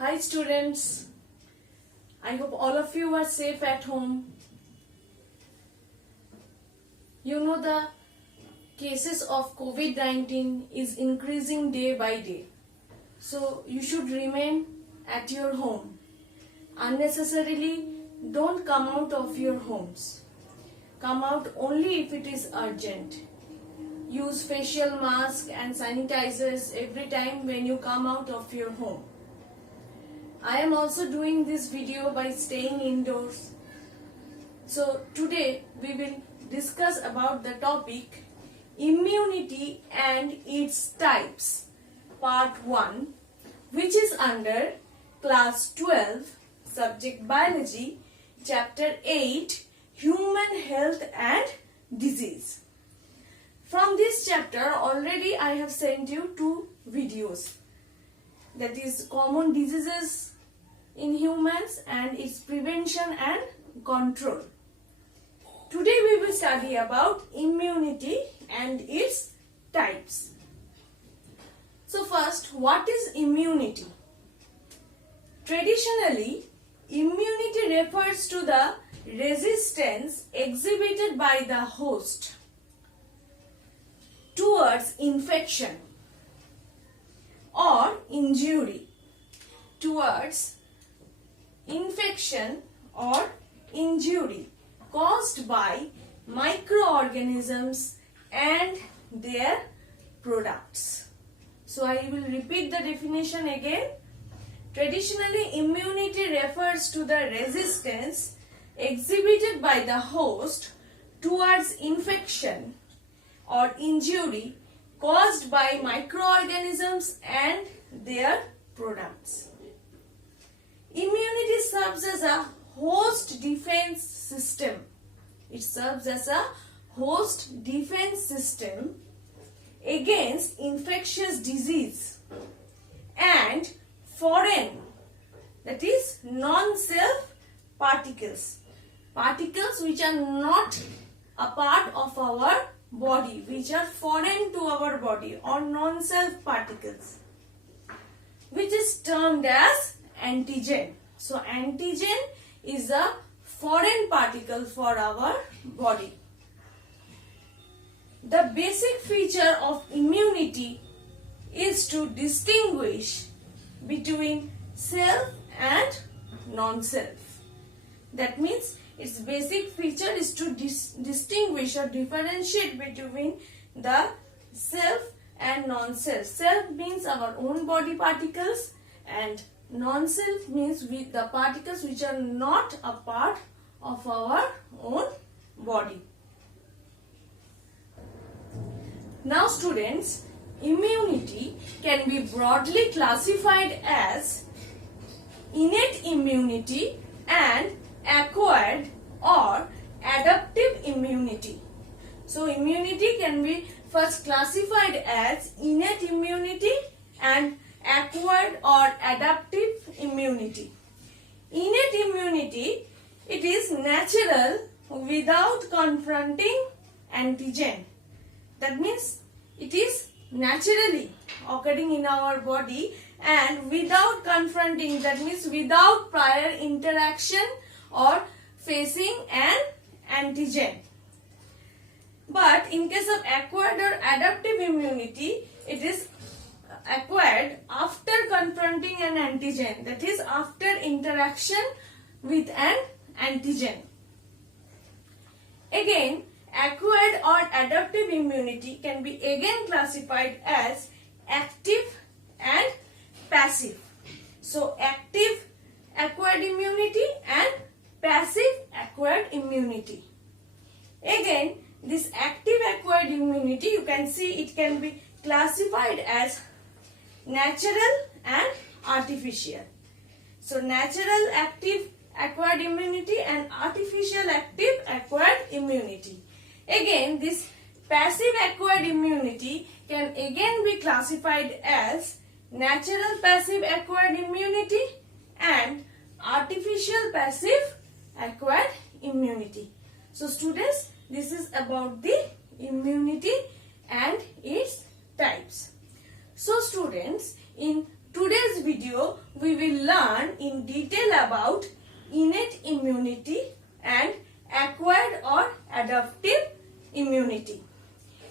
Hi students, I hope all of you are safe at home. You know the cases of COVID-19 is increasing day by day. So you should remain at your home. Unnecessarily don't come out of your homes. Come out only if it is urgent. Use facial mask and sanitizers every time when you come out of your home. I am also doing this video by staying indoors. So today we will discuss about the topic immunity and its types, part 1, which is under class 12, subject biology, chapter 8, human health and disease. From this chapter already I have sent you 2 videos, that is common diseases in humans and its prevention and control. Today we will study about immunity and its types. So first, what is immunity? Traditionally, immunity refers to the resistance exhibited by the host towards infection or injury, towards infection or injury caused by microorganisms and their products. So I will repeat the definition again. Traditionally, immunity refers to the resistance exhibited by the host towards infection or injury caused by microorganisms and their products. Immunity serves as a host defense system. It serves as a host defense system against infectious disease and foreign, that is non-self particles. Particles which are not a part of our body, which are foreign to our body, or non-self particles, which is termed as antigen. So antigen is a foreign particle for our body. The basic feature of immunity is to distinguish between self and non-self. That means its basic feature is to distinguish or differentiate between the self and non-self. Self means our own body particles and non-self means the particles which are not a part of our own body. Now students, immunity can be broadly classified as innate immunity and acquired or adaptive immunity. So immunity can be first classified as innate immunity and acquired or adaptive immunity. Innate immunity, it is natural without confronting antigen. That means it is naturally occurring in our body and without confronting, that means without prior interaction or facing an antigen. But in case of acquired or adaptive immunity, it is acquired after confronting an antigen, that is after interaction with an antigen. Again, acquired or adaptive immunity can be again classified as active and passive. So active acquired immunity and passive acquired immunity. Again, this active acquired immunity, you can see it can be classified as natural and artificial. So natural active acquired immunity and artificial active acquired immunity. Again, this passive acquired immunity can again be classified as natural passive acquired immunity and artificial passive acquired immunity. So students, this is about the immunity and its types. So students, in today's video we will learn in detail about innate immunity and acquired or adaptive immunity.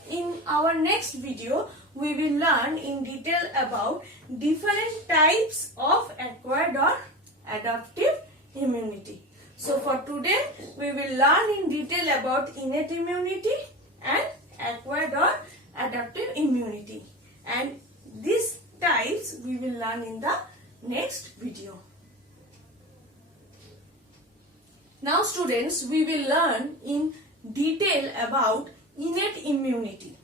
In our next video, we will learn in detail about different types of acquired or adaptive immunity. So for today, we will learn in detail about innate immunity and acquired or adaptive immunity. And these types we will learn in the next video. Now students, we will learn in detail about innate immunity.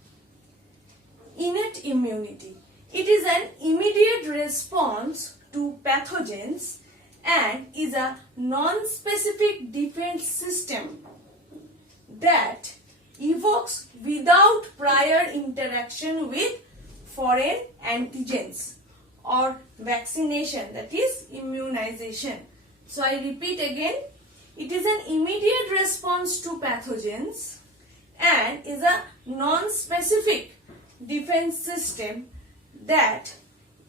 Innate immunity. It is an immediate response to pathogens and is a non-specific defense system that evokes without prior interaction with foreign antigens or vaccination, that is immunization. So I repeat again, it is an immediate response to pathogens and is a non-specific defense system that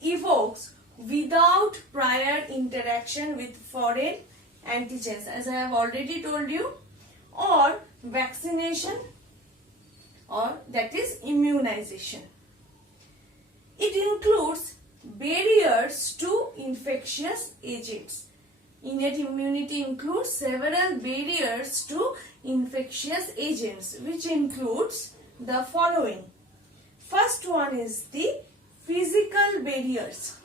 evokes without prior interaction with foreign antigens, as I have already told you, or vaccination, or that is immunization. It includes barriers to infectious agents. Innate immunity includes several barriers to infectious agents, which includes the following. First one is the physical barriers.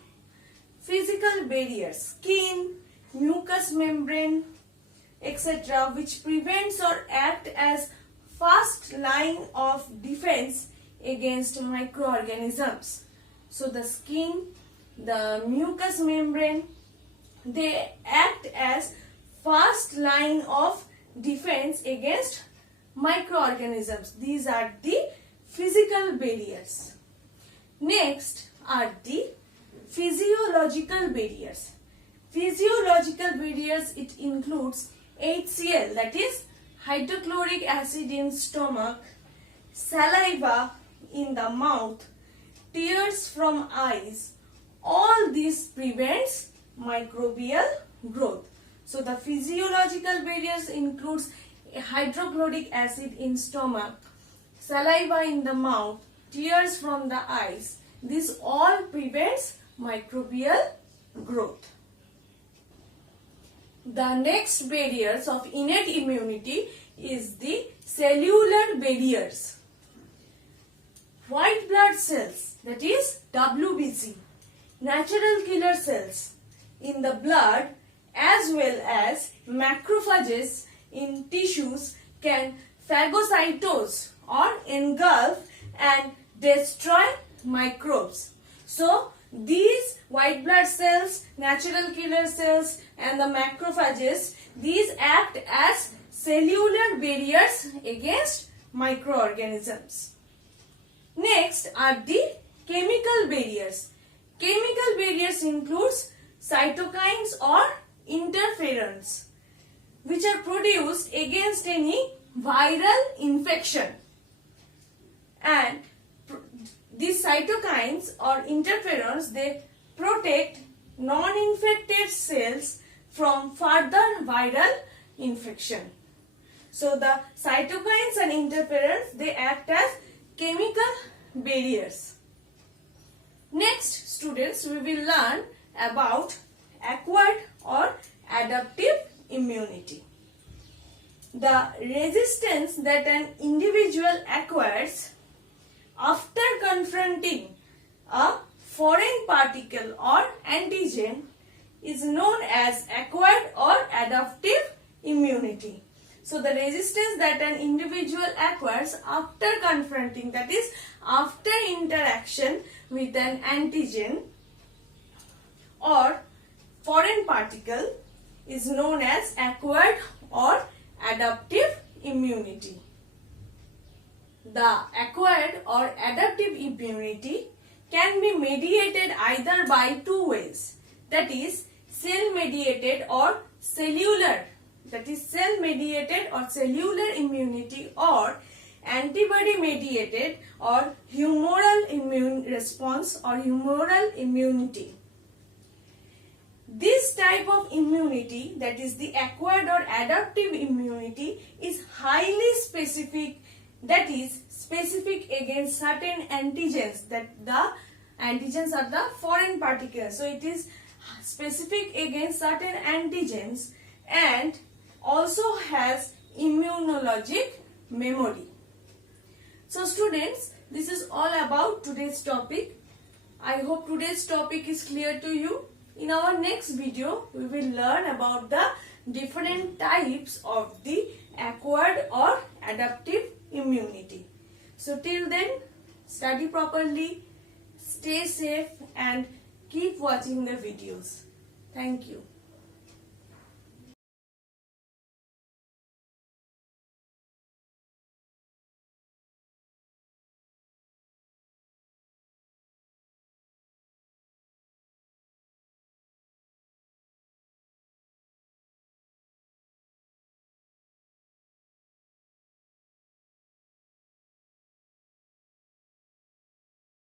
Physical barriers, skin, mucous membrane, etc., which prevents or act as first line of defense against microorganisms. So the skin, the mucous membrane, they act as first line of defense against microorganisms. These are the physical barriers. Next are the physiological barriers. Physiological barriers, it includes HCl, that is hydrochloric acid in stomach, saliva in the mouth, tears from eyes. All this prevents microbial growth. So the physiological barriers includes hydrochloric acid in stomach, saliva in the mouth, tears from the eyes. This all prevents microbial growth. The next barriers of innate immunity is the cellular barriers. White blood cells, that is WBC, natural killer cells in the blood as well as macrophages in tissues can phagocytose or engulf and destroy microbes. So these white blood cells, natural killer cells and the macrophages, these act as cellular barriers against microorganisms. Next are the chemical barriers. Chemical barriers includes cytokines or interferons which are produced against any viral infection, and these cytokines or interferons, they protect non-infected cells from further viral infection. So the cytokines and interferons, they act as chemical barriers. Next students, we will learn about acquired or adaptive immunity. The resistance that an individual acquires after confronting a foreign particle or antigen is known as acquired or adaptive immunity. So the resistance that an individual acquires after confronting, that is after interaction with an antigen or foreign particle, is known as acquired or adaptive immunity. The acquired or adaptive immunity can be mediated either by two ways, that is cell mediated or cellular, that is cell mediated or cellular immunity, or antibody mediated or humoral immune response or humoral immunity. This type of immunity, that is the acquired or adaptive immunity, is highly specific, that is specific against certain antigens, that the antigens are the foreign particles. So it is specific against certain antigens and also has immunologic memory. So students, this is all about today's topic. I hope today's topic is clear to you. In our next video, we will learn about the different types of the acquired or adaptive immunity. So till then, study properly, stay safe and keep watching the videos. Thank you.